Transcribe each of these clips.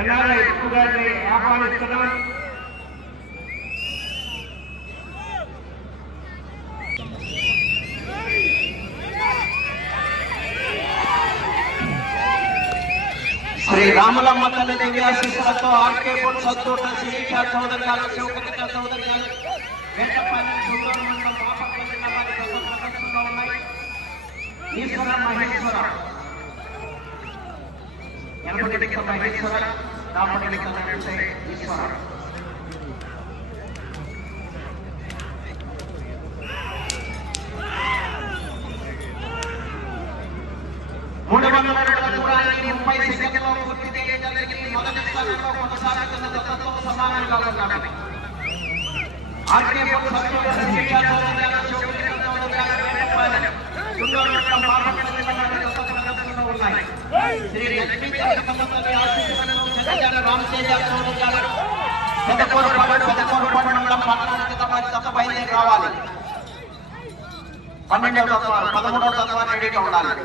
NRI గారిని ఆహ్వానిస్తున్నాం. శ్రీ రాములమ్మ తల్లి దివ్యాశీస్సులతో ఆర్కే పుల్ సత్తూట శిరీష చౌదరి గారు, శివకృష్ణ చౌదరి గారు, వేటపల్లి సుందూరు మండలం బాపట్ల జిల్లా వారి ప్రదర్శనలో ఉన్నాయి. ఈశ్వర మహేశ్వర, ఎనపటిక మహేశ్వర, దాపటిక ఈశ్వర. దూరాన్ని 30 సెకండ్లలో పూర్తి చేయడం జరిగింది. మొదటి స్థానంలో కొనసాగుతున్న దత్తతో సమానంగా ఉన్నారు. ఆర్కే పుల్ సత్తూట శిరీష చౌదరి గారు, శివకృష్ణ చౌదరి గారు, వేటపల్లి సుందూరు మండలం బాపట్ల జిల్లా వారి ప్రదర్శనలో ఉన్నాయి. శ్రీ లక్ష్మీ తల్లి ఆశీస్సులను చెందిన రామతేజ చౌదరి గారు, పెద్దకోరపాడు మండలం పట్టణానికి వారి దత్త బయలుదేరి రావాలి. 12వ తత్వాలు 13వ తత్వాలు రెడీగా ఉండాలి.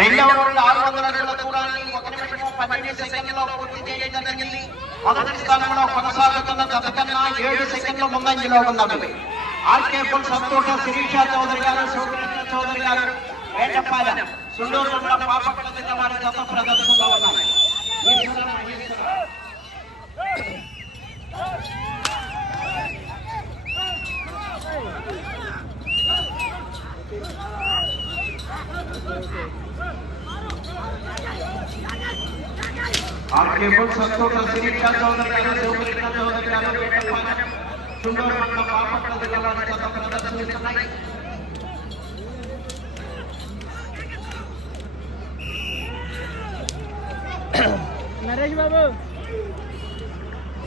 రెండవ రౌండ్ 600 అడుగుల దూరాన్ని 1 నిమిషం 12 సెకండ్లలో పూర్తి చేయడం జరిగింది. మొదటి స్థానంలో కొనసాగుతున్న దత్తకన్నా 7 సెకండ్ల ముందంజలో ఉన్నది. ఆర్కే పుల్ సత్తూట శిరీష చౌదరి గారు, శివకృష్ణ చౌదరి గారు, వేటపాలెం సుండూరు మండలం బాపట్ల జిల్లా వారి దత్త ప్రదర్శనలో ఉన్నాయి. ఆర్కే పుల్ సత్తూట శిరీష చౌదరి గారు, శివకృష్ణ చౌదరి గారు, వేటపాలెం సుండూరు మండలం బాపట్ల జిల్లా వారి దత్త ప్రదర్శిస్తున్నాయి. నరేష్ బాబు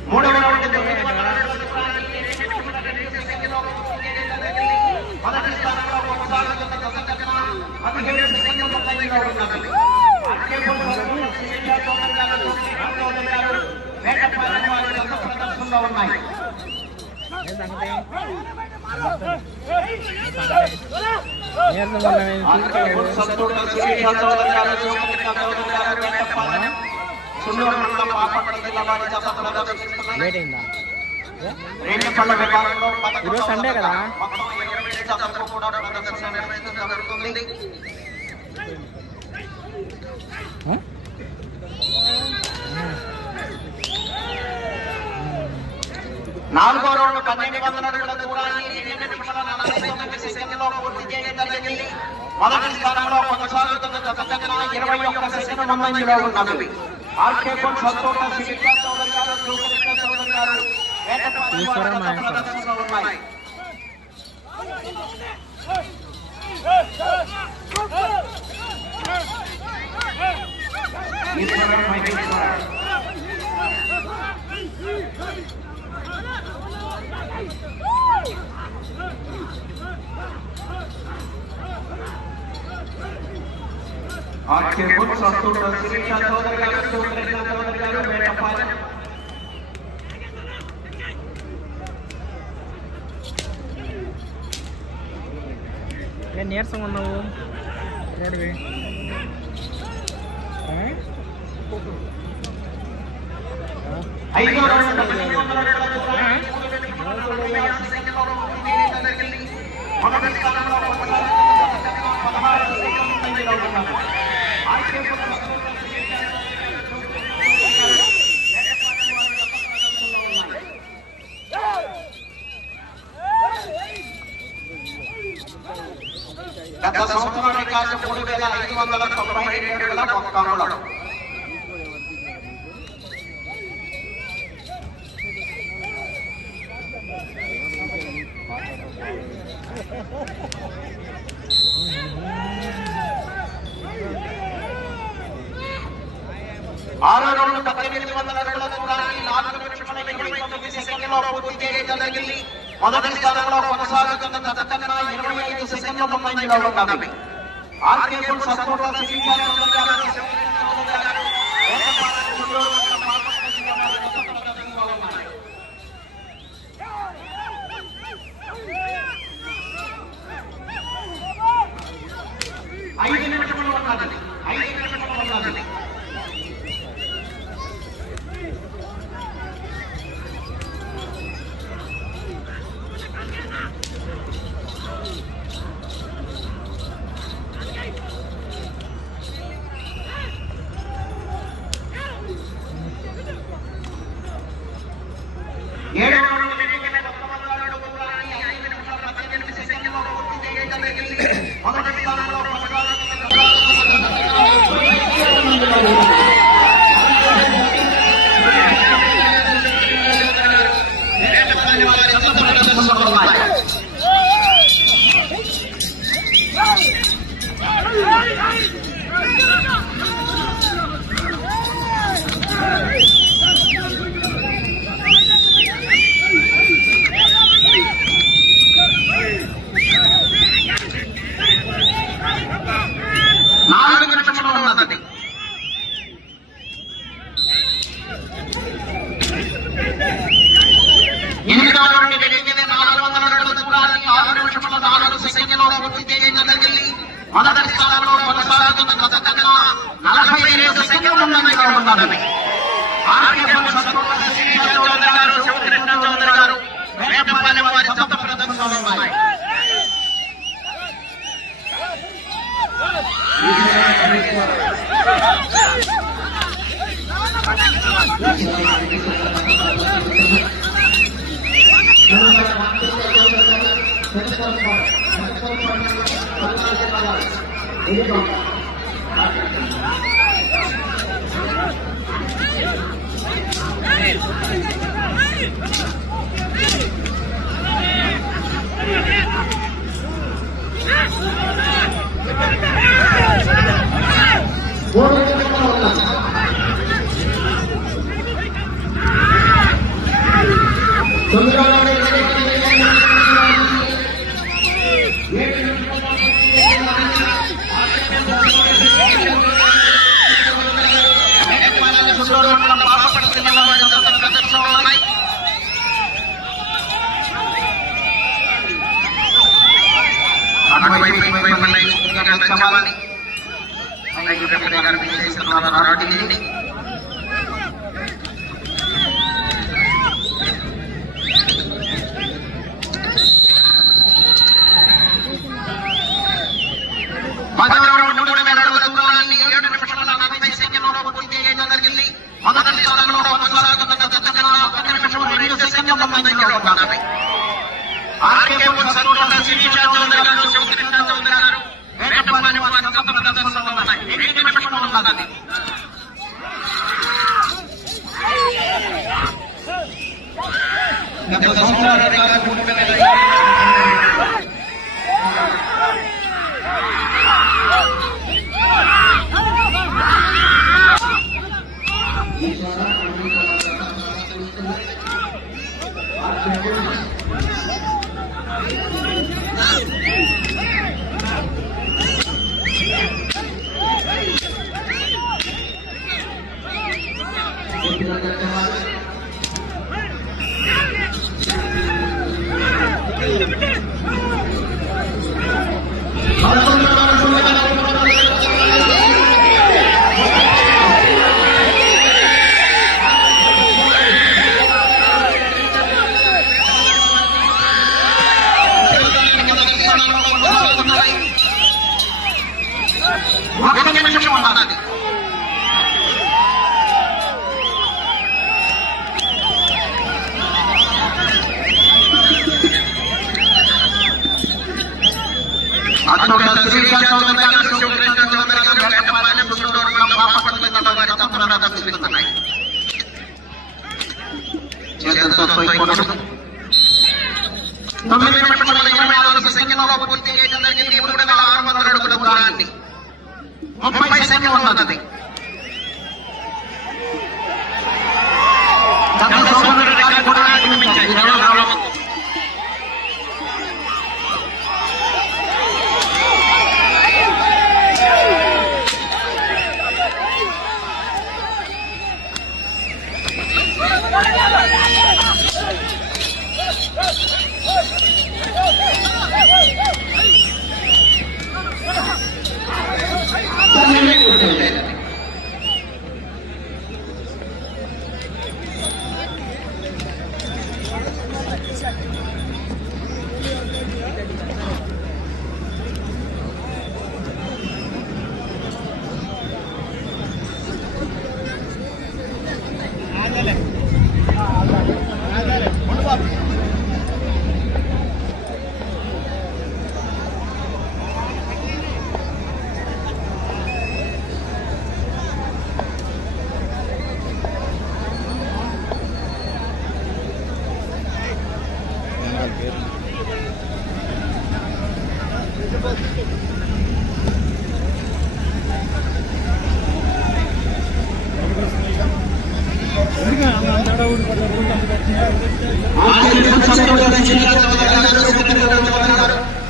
మూడవ రౌండ్ మొదటి స్థానంలో కొనసాగుతున్న దత్తకన్నా 17 సెకండ్ల ముందంజలో ఉన్నది. ఆర్కే పుల్ సత్తూట శిరీష చౌదరి గారు, శివకృష్ణ చౌదరి గారు, వేటపాలెం వారి దత్త ప్రదర్శనలో ఉన్నాయి. సత్తూట శిరీష చౌదరి గారు, శివకృష్ణ చౌదరి గారు, వేటపాలెం సుండూరు మండలం బాపట్ల జిల్లా వారి దత్త ప్రదర్శిస్తున్నాయి. రేణిపల్ల విభాగంలో ఈరోజు సండే కదా, మొత్తం 20 జతలకు కూడా ప్రదర్శన నిర్వహించడం జరుగుతుంది. నాలుగో రౌండ్ 1200 అడుగుల దూరాన్ని 2 నిమిషాల 49 సెకండ్లలో పూర్తి చేయడం జరిగింది. మొదటి స్థానంలో కొనసాగుతున్న దత్తకన్నా 21 సెకండ్ల ముందంజలో ఉన్నది. ఆర్కే పుల్ సత్తూట శిరీష చౌదరి గారు, శివకృష్ణ చౌదరి గారు, వేటపల్లి వారి దత్త ప్రదర్శనలో ఉన్నాయి. ఈశ్వర మహేశ్వర, ఆర్కే పుల్ సత్తూట శిరీష చౌదరి గారు, శివకృష్ణ చౌదరి గారు, వేటపాలెం నీరసంగా ఉన్నావు. ఐదో రౌండ్ 1500 అడుగుల దూరాన్ని 3 నిమిషాల 46 సెకండ్లలో పూర్తి చేయడం జరిగింది. మొదటి స్థానంలో కొనసాగుతున్న దత్తకన్నా 16 సెకండ్ల ముందంజలో ఉన్నారు. ఆర్కే పుల్ సత్తూట శిరీష వేటపాలెం వారి దత్త ప్రదర్శనలో ఉన్నాయి. గత సంవత్సరం రికార్డు 3592 అడుగుల మొత్తంలో ఆరో రౌండ్ 1800 అడుగుల దూరాన్ని 4 నిమిషాల 29 సెకండ్లలో పూర్తి చేయడం జరిగింది. మొదటి స్థానంలో కొనసాగుతున్న దత్తకన్నా 25 సెకండ్ల ముందంజలో ఉన్నది. ఆర్కే పుల్ సత్తూట శిరీష చౌదరి గారు, శివకృష్ణ చౌదరి గారు, వేటపాలెం సుండూరు మండలం బాపట్ల జిల్లా వారి దత్త ప్రదర్శనలో ఉన్నాయి. 7వ రౌండ్ జరిగిన 19వ దూరాన్ని 5 నిమిషాల 18 సెకండ్లలో పూర్తి చేయడం జరిగింది. మొదటి స్థానంలో మొదటి స్థానంలో కొనసాగుతున్న గత 45 సెకండ్లు ఉన్నది. ఆర్కేఎఫ్ సంతోష శ్రీనివాస చౌదరి గారు, శివకృష్ణ చౌదరి గారు వేటపాలెం వారి జత ప్రదర్శనలో ఉన్నాయి.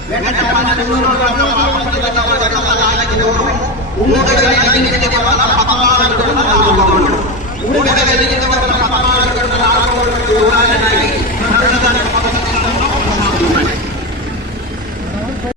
వెంకట